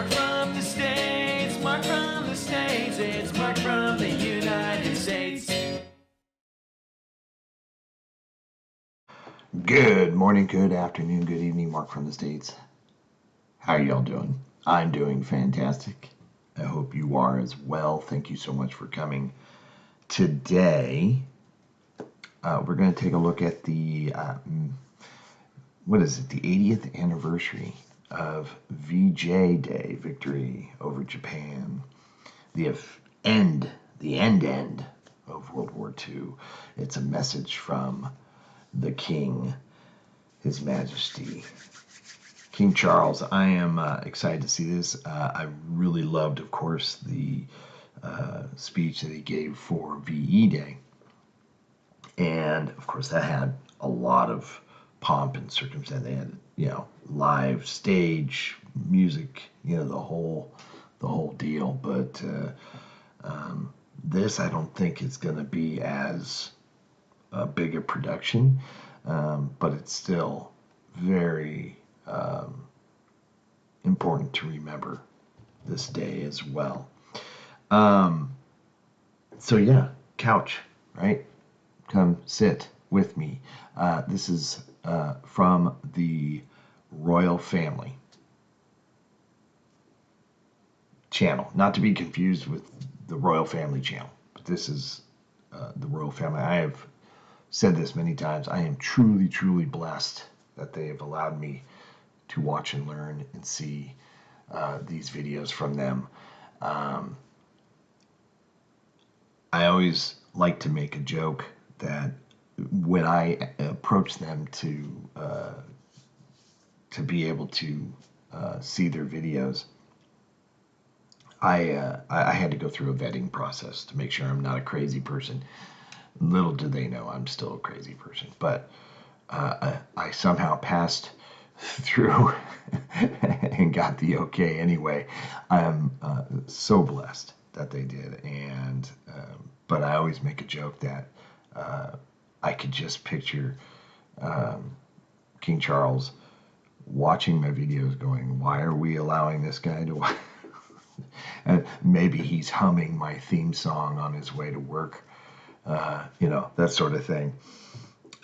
Mark from the States, Mark from the States, it's Mark from the United States. Good morning, good afternoon, good evening, Mark from the States. How are y'all doing? I'm doing fantastic. I hope you are as well. Thank you so much for coming. Today, we're going to take a look at the, the 80th anniversary of VJ Day, victory over Japan, the end of World War II. It's a message from the King, His Majesty, King Charles. I am excited to see this. I really loved, of course, the speech that he gave for VE Day. And, of course, that had a lot of pomp and circumstance. They had, live stage, music, the whole deal. But this, I don't think is going to be as big a production, but it's still very important to remember this day as well. So yeah, couch, right? Come sit with me. This is from the Royal Family channel, not to be confused with the Royal Family channel, but this is the Royal Family. I have said this many times. I am truly, truly blessed that they have allowed me to watch and learn and see these videos from them. I always like to make a joke that when I approach them to be able to see their videos, I had to go through a vetting process to make sure I'm not a crazy person. Little do they know I'm still a crazy person, but I somehow passed through and got the okay anyway. I'm so blessed that they did, and but I always make a joke that I could just picture King Charles watching my videos going, why are we allowing this guy to watch? And maybe he's humming my theme song on his way to work. That sort of thing.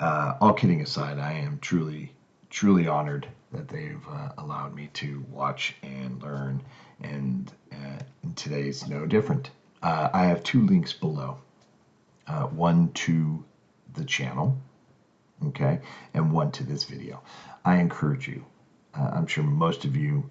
All kidding aside, I am truly, truly honored that they've allowed me to watch and learn, and today's no different. I have two links below, one to the channel, okay, and one to this video. I encourage you, I'm sure most of you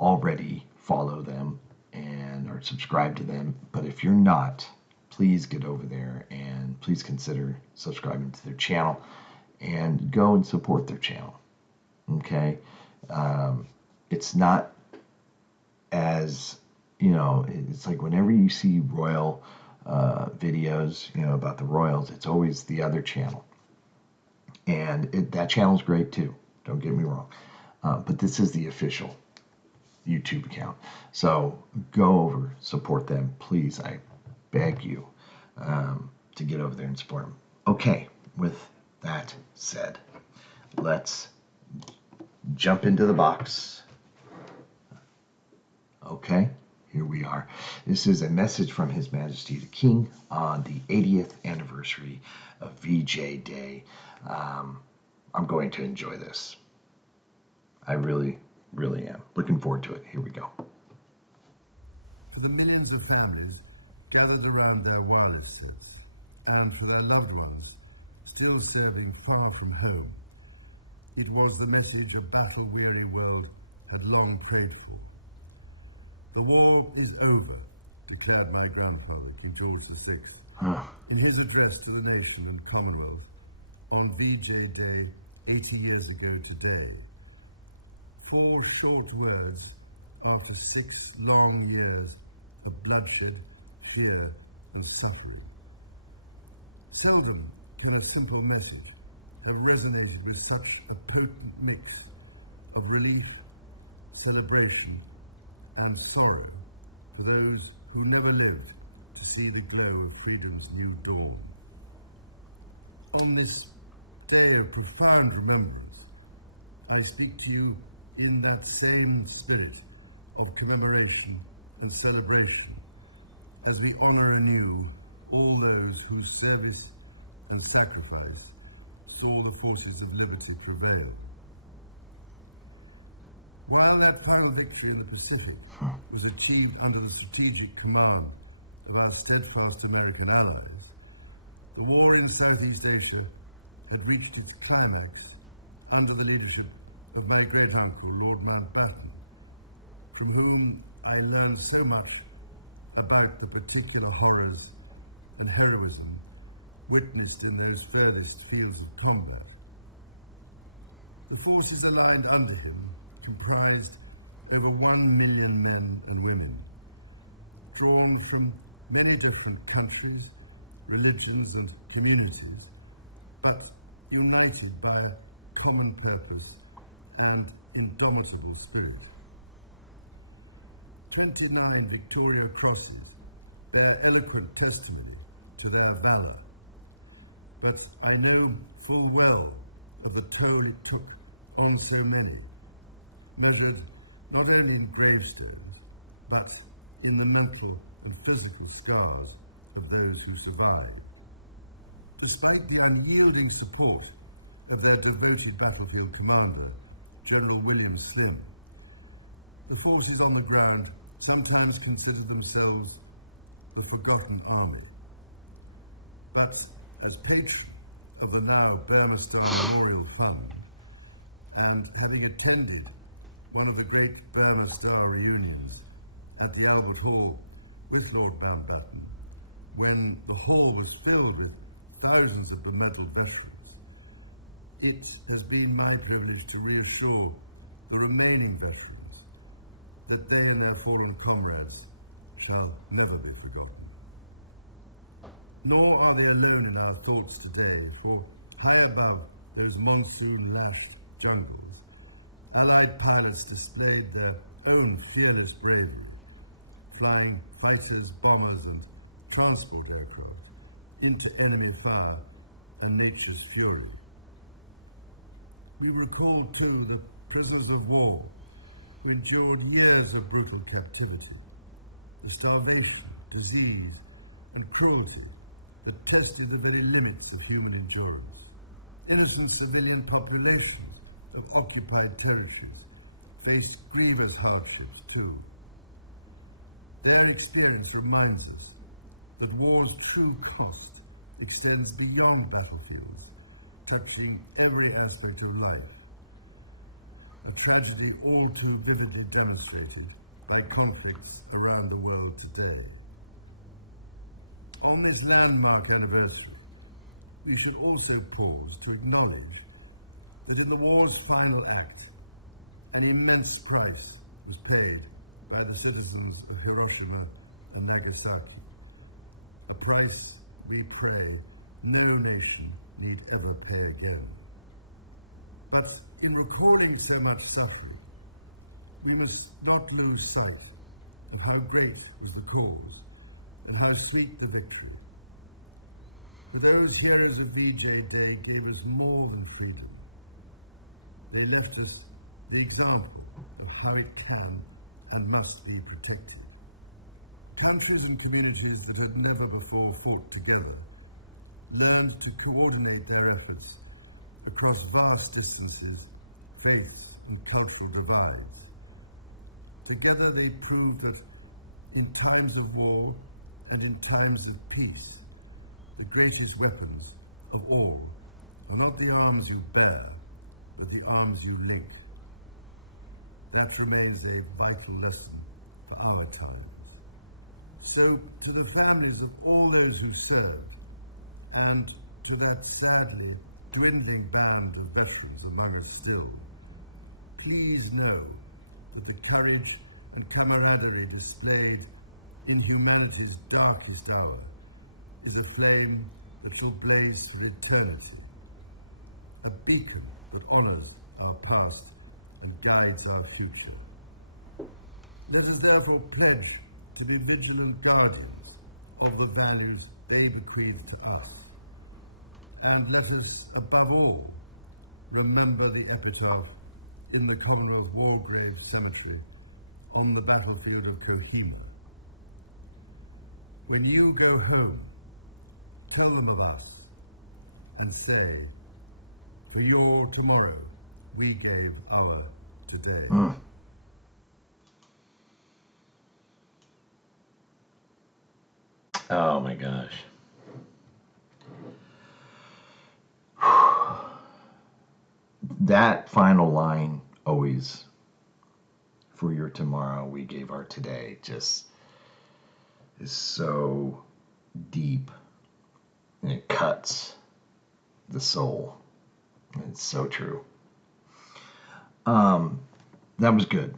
already follow them and are subscribed to them, but if you're not, please get over there and please consider subscribing to their channel and go and support their channel. Okay? It's not as, it's like whenever you see royal videos, about the royals, it's always the other channel. And that channel's great too. Don't get me wrong. But this is the official YouTube account. So go over, support them, please. I beg you to get over there and support them. Okay, with that said, let's jump into the box. Okay, here we are. This is a message from His Majesty the King on the 80th anniversary of VJ Day. I'm going to enjoy this. I really, really am. Looking forward to it. Here we go. For the millions of families gathered around their wireless sticks, and for their loved ones still serving far from home, it was the message a battle-weary world had long prayed for. The war is over, declared my grandfather, King George VI, in his address to the nation in Commonwealth on VJ Day 80 years ago today. 4 short words after 6 long years of bloodshed, fear, and suffering. Seldom can a simple message have resonated with such a potent mix of relief, celebration, and sorrow for those who never lived to see the glow of freedom's new dawn. On this day of profound remembrance, I speak to you in that same spirit of commemoration and celebration as we honour anew all those whose service and sacrifice saw the forces of liberty prevail. While that final victory in the Pacific was achieved under the strategic command of our steadfast American allies, the war in Southeast Asia had reached its climax under the leadership of my great-uncle, Lord Mountbatten, from whom I learned so much about the particular horrors and heroism witnessed in those furthest fields of combat. The forces aligned under him comprised over 1 million men and women, drawn from many different countries, religions and communities, but united by common purpose and indomitable spirit. 29 Victoria Crosses bear eloquent testimony to their valour, but I know full well of the toll it took on so many, measured not only in gravestones, but in the mental and physical scars of those who survived. Despite the unyielding support of their devoted battlefield commander, General William Slim, the forces on the ground sometimes considered themselves the forgotten army. But as patron of the now Burmester Memorial Fund, and having attended one of the great Burma Star reunions at the Albert Hall with Lord Mountbatten, when the hall was filled with thousands of demoted veterans, it has been my privilege to reassure the remaining veterans that they and their fallen comrades shall never be forgotten. Nor are they alone in our thoughts today, for high above those monsoon-lashed jungles, Allied pilots displayed their own fearless bravery, flying fighters, bombers, and transport aircraft into enemy fire and nature's fury. We recall too the prisoners of war who endured years of brutal captivity, the starvation, disease, and cruelty that tested the very limits of human endurance. Innocent civilian populations of occupied territories faced grievous hardships too. Their experience reminds us that war's true cost extends beyond battlefields, touching every aspect of life. A tragedy all too vividly demonstrated by conflicts around the world today. On this landmark anniversary, we should also pause to acknowledge that in the war's final act, an immense price was paid by the citizens of Hiroshima and Nagasaki, a price we pray no nation need ever pay again. But in recalling so much suffering, we must not lose sight of how great was the cause and how sweet the victory. For those heroes of VJ Day gave us more than freedom. They left us the example of how it can and must be protected. Countries and communities that had never before fought together learned to coordinate their efforts across vast distances, faiths, and cultural divides. Together they proved that in times of war and in times of peace, the greatest weapons of all are not the arms we bear, but the arms we link. That remains a vital lesson for our times. So, to the families of all those who served, and to that sadly dwindling band of veterans among us still, please know that the courage and camaraderie displayed in humanity's darkest hour is a flame that will blaze for eternity, a beacon that honours our past and guides our future. Let us therefore pledge to be vigilant guardians of the values they bequeath to us. And let us, above all, remember the epitaph, in the Commonwealth War Grave Cemetery on the battlefield of Kokima. When you go home, tell them of us and say, for your tomorrow, we gave our today. Oh my gosh. That final line, always, for your tomorrow, we gave our today, just is so deep, and it cuts the soul. It's so true. That was good.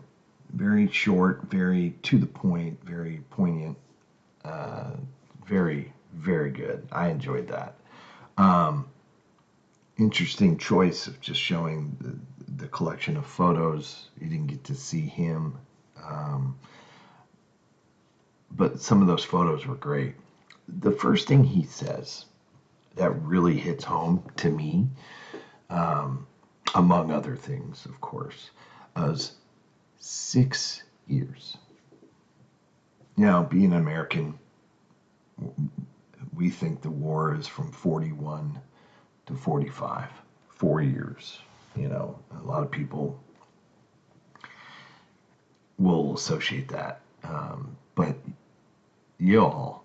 Very short, very to the point, very poignant. Very, very good. I enjoyed that. Interesting choice of just showing the collection of photos. You didn't get to see him, but some of those photos were great. The first thing he says that really hits home to me, among other things, of course, was 6 years. You know, being an American, we think the war is from 41 to 45, 4 years. You know, a lot of people will associate that. But y'all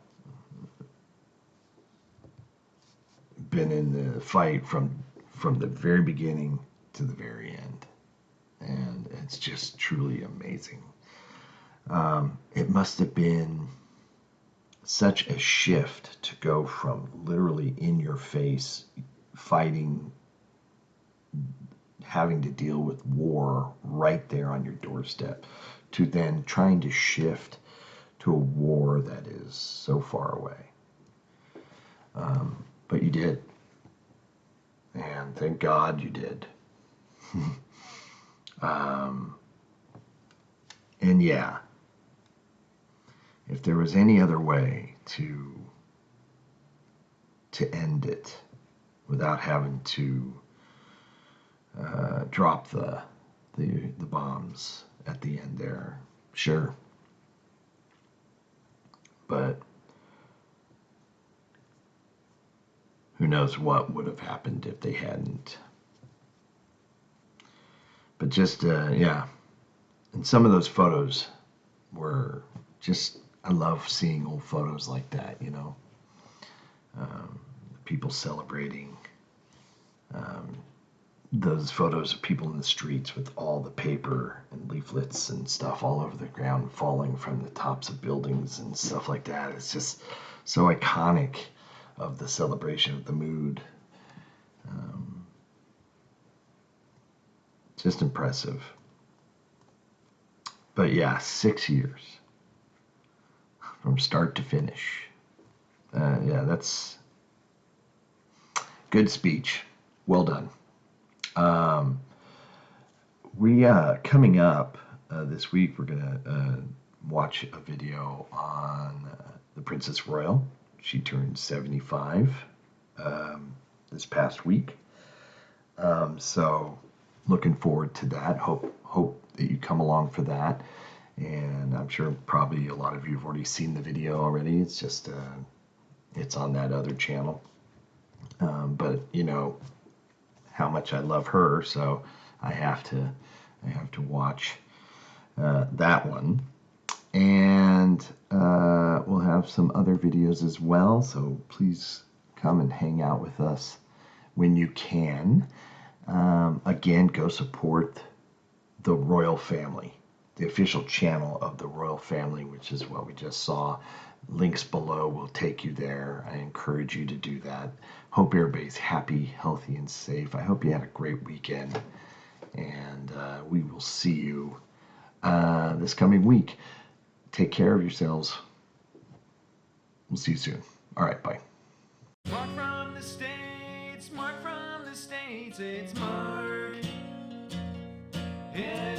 been in the fight from the very beginning to the very end. And it's just truly amazing. It must have been such a shift to go from literally in your face fighting, having to deal with war right there on your doorstep, to then trying to shift to a war that is so far away. But you did. And thank God you did. And yeah, if there was any other way to end it without having to drop the bombs at the end there, sure. But who knows what would have happened if they hadn't. But just, yeah. And some of those photos were just, I love seeing old photos like that, you know. People celebrating. Those photos of people in the streets with all the paper and leaflets and stuff all over the ground falling from the tops of buildings and stuff like that. It's just so iconic of the celebration, of the mood. Just impressive. But yeah, 6 years from start to finish. Yeah, that's good speech. Well done. We coming up this week, we're gonna watch a video on the Princess Royal. She turned 75 this past week. So looking forward to that. Hope that you come along for that. And I'm sure probably a lot of you have already seen the video already. It's just it's on that other channel. But you know how much I love her, so I have to watch that one. And we'll have some other videos as well, so please come and hang out with us when you can. Again, go support the royal family, the official channel of the royal family, which is what we just saw. Links below will take you there. I encourage you to do that. Hope everybody's happy, healthy, and safe. I hope you had a great weekend, and we will see you this coming week. Take care of yourselves. We'll see you soon. All right, bye. Mark from the States, Mark from the States, it's Mark. Yeah.